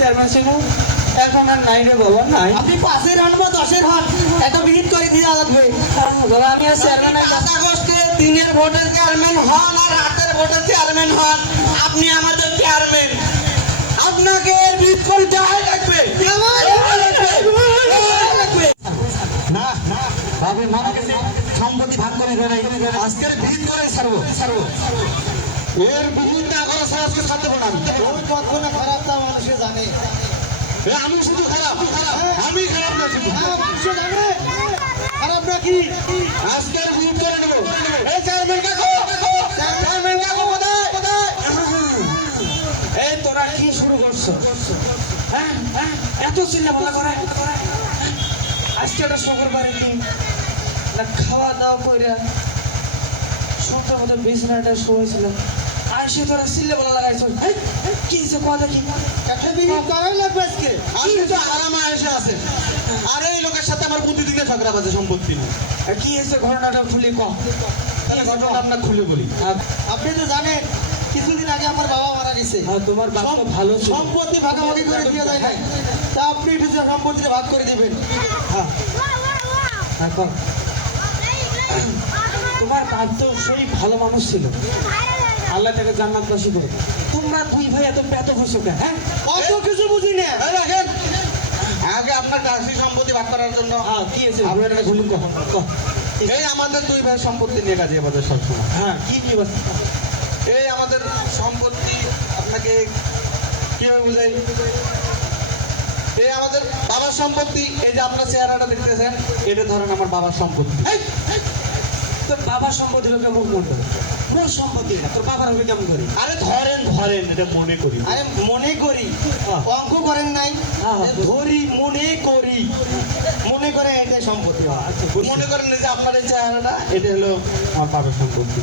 Chairman ছিল, এখন আর নাই রে বাবা, নাই। আপনি 5-এর হন বা 10-এর হন, এত বিহিত করে দেওয়া লাগবে। বাবা আমি আর চেয়ারম্যান 7 আগস্টে 3-এর ভোটের চেয়ারম্যান হন আর 8-এর ভোটের চেয়ারম্যান হন, আপনি আমাদের চেয়ারম্যান, আপনাকে বিহিত করে দেওয়াই লাগবে। না না ভাবে সম্পত্তি ভাগ করে আজকের বিহিত করে ছাড়বো এর বিহিত না করা ছাড়া আজকে ছাড়তে পারবো না। ওই কখনো খারাপ তা মানুষে জানে। আমি শুধু খারাপ, আমি খারাপ না শুধু মানুষে জানে খারাপ নাকি। আজকের বিহিত করে নেবো। এই চেয়ারম্যান কাকু, চেয়ারম্যান কাকু কোথায়? এই তোরা কি শুরু করছো? হ্যাঁ হ্যাঁ, এত চিল্লা বলা করে। আজকে একটা শুক্রবারের দিন, না খাওয়া দাওয়া করে সন্ধ্যার মতো বিছানাটা শুয়েছিলাম, আর সে তোরা চিল্লা বলা লাগাইছো। কি হয়েছে কথা কি? একটা বিহিত করাই লাগবে আজকে। আমি তো আরামে এসে আছে আর এই লোকের সাথে আমার প্রতিদিনের ঝগড়া বাজে সম্পত্তি নিয়ে। কি হয়েছে ঘটনাটা খুলি ক। তাহলে ঘটনা আপনার খুলে বলি। আপনি তো জানেন কিছুদিন আগে আমার বাবা মারা গেছে। তোমার বাবা ভালো ছিল। সম্পত্তি ভাগাভাগি করে দিয়ে যায় নাই, তা আপনি একটু সম্পত্তিটা ভাগ করে দিবেন। হ্যাঁ কর। তোমার বাপ তো সেই ভালো মানুষ ছিল, আল্লাহ তাকে জান্নাতবাসী করে। তোমরা দুই ভাই এত ব্যত হয়েছো কেন? হ্যাঁ অত কিছু বুঝি না। এই দেখেন, আগে আপনার ডাকসি সম্পত্তি ভাগ করার জন্য কি হয়েছে? আপনার একটা গুলি কখন এই আমাদের দুই ভাই সম্পত্তি নিয়ে কাজে আমাদের সবসময়। হ্যাঁ কি কি বলছে? এই আমাদের সম্পত্তি আপনাকে কিভাবে বুঝাই, এই আমাদের বাবার সম্পত্তি। এই যে আপনার চেহারাটা দেখতেছেন, এটা ধরেন আমার বাবার সম্পত্তি। তোর বাবার সম্পত্তি লোকে মুখ মতো মোর সম্পত্তি না, তোর বাবার হবে কেমন করি? আরে ধরেন এটা মনে করি। আরে মনে করি, অঙ্ক করেন নাই, ধরি মনে করি, মনে করে এটা সম্পত্তি। মনে করেন যে আপনার এই চেহারাটা, এটা হলো আমার বাবার সম্পত্তি।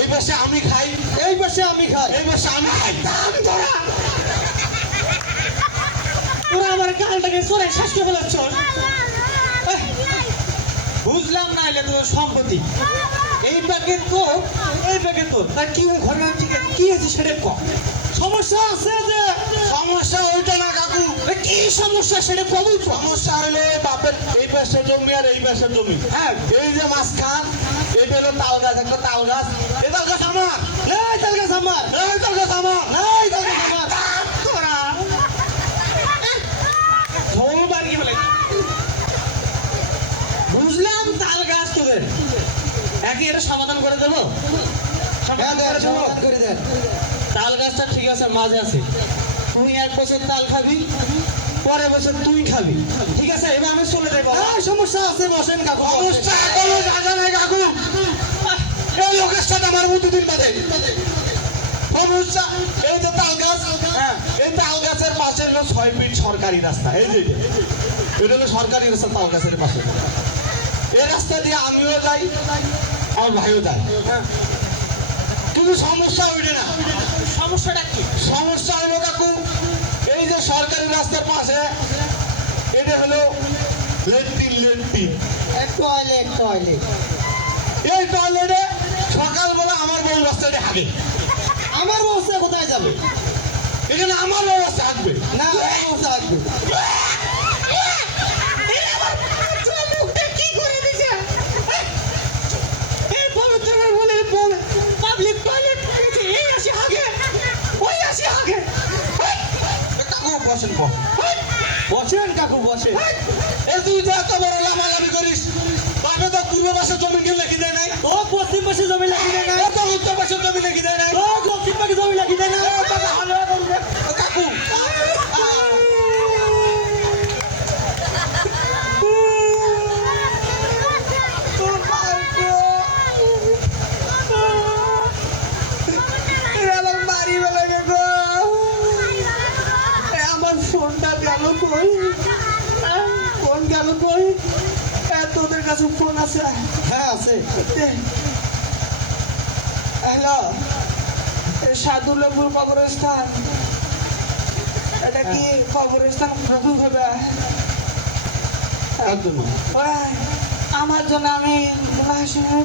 এই পাশে আমি খাই, এই পাশে আমি খাই, এই পাশে আমি খাই। তোরা আমার গালটাকে চলে শাসকে ফেলাচ্ছ। বুঝলাম না, এলে তোর সম্পত্তি এই প্যাকেট তো, এই প্যাকেট তো, তা কি ঘটনা কি হয়েছে সেটা কম। সমস্যা আছে যে। সমস্যা ওইটা না কাকু। কি সমস্যা সেটা কম। সমস্যা হলো বাপের এই পাশে জমি আর এই পাশে জমি। হ্যাঁ এই যে মাঝখান, এটা হলো তাল গাছ, একটা তাল গাছ। এই তাল গাছ আমার, এই তাল গাছ আমার, এই তাল গাছ আমার, এই তাল গাছ আমার। তোরা ধরবার কি বলে? বুঝলাম তাল গাছ তোদের, একই এটা সমাধান করে দেবো। হ্যাঁ দেন, সমাধান করে দেন। তাল গাছটা ঠিক আছে, মাঝে আছে। তুই 1 বছর তাল খাবি, পরের বছর তুই খাবি, ঠিক আছে? এবার আমি চলে যাবো। সমস্যা আছে, বসেন কাকু। সমস্যা কোনো জায়গা নেই কাকু। এই লোকের সাথে আমার প্রতিদিন বাদে সমস্যা। এই যে তাল গাছ, এই তাল গাছের পাশে হলো 6 ফিট সরকারি রাস্তা। এই যে এটা হলো সরকারি রাস্তা, তাল গাছের পাশে। এই রাস্তা দিয়ে আমিও যাই, আমার ভাইও যায়। কিন্তু সমস্যা ওইটা না। সমস্যাটা কি? সমস্যা হলো কাকু, এই যে সরকারি রাস্তার পাশে এটা হলো লেট্রিন। টয়লেট। এই টয়লেটে সকালবেলা আমার বউ রাস্তাটা হাঁটে। আমার ব্যবস্থা কোথায় যাবে? এখানে আমার বউ রাস্তা হাঁটবে না, আমার ব্যবস্থা আসবে। কাকু বসেন, বসেন কাকু, বসেন। এই তুই যে এত বড় লামালামি করিস, বাপে তো পূর্ব পাশে জমি কিনে লেখি দেয় নাই, ও পশ্চিম পাশে জমি লাগি দেয় না, ও তো উত্তর পাশে জমি লেখি দেয় নাই। ও দক্ষিণ পাশে জমি লাগি দেয় না। কাকু আমার ফোনটা গেল কই? ফোন গেল কই? তোদের কাছে ফোন আছে? হ্যাঁ আছে। হ্যালো, সাদুল্লাপুর কবরস্থান, এটা কি কবরস্থান কখন হবে? আমার জন্য আমি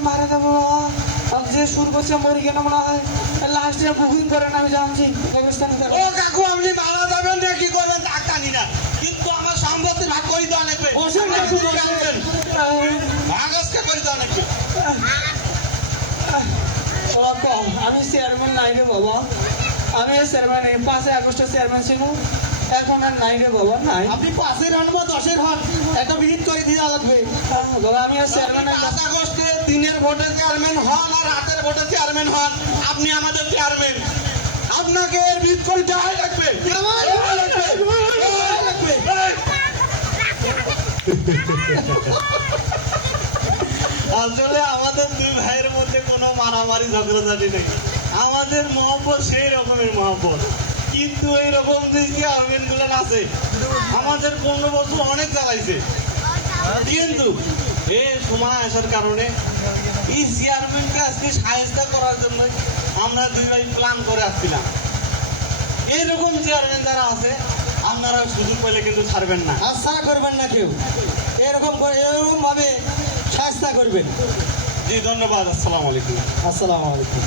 মারা দেবো, যে সুর করছে মরি কেন মনে হয়, লাস্টে বুকিং করেন, আমি জানছি কবরস্থানে। ও কাকু আপনি মারা যাবেন না, কি করবেন বসেন কাকু বসেন ভাগাসকে করে দাও নাকি বাবা, আমি চেয়ারম্যান নাই রে বাবা। আমি চেয়ারম্যান 5 আগস্টে চেয়ারম্যান ছিল, এখন আর নাই রে বাবা, নাই। আপনি 5-এর হন বা 10-এর হন, একটা বিহিত করে দিয়ে লাগবে। বাবা আমি আর চেয়ারম্যান নাই। 5 আগস্টে দিনের ভোটে চেয়ারম্যান হন আর রাতের ভোটে চেয়ারম্যান হন, আপনি আমাদের চেয়ারম্যান। আপনাকে এর ভিত করে দেওয়াই লাগবে। দেওয়াই লাগবে। আসলে আমাদের দুই ভাইয়ের মধ্যে কোনো মারামারি ঝগড়াঝাটি নেই, আমাদের মহব্বত সেই রকমের মহব্বত। কিন্তু এইরকম যে চেয়ারম্যান গুলো আছে আমাদের 15 বছর অনেক জ্বালাইছে, কিন্তু এই সময় আসার কারণে এই চেয়ারম্যানকে আজকে সাহায্য করার জন্য আমরা দুই ভাই প্ল্যান করে আসছিলাম। এইরকম চেয়ারম্যান যারা আছে আপনারা সুযোগ পেলে কিন্তু ছাড়বেন না, আশা করবেন না কেউ, এরকম করে এরকম ভাবে চেষ্টা করবেন। জি ধন্যবাদ, আসসালামু আলাইকুম। আসসালামু আলাইকুম।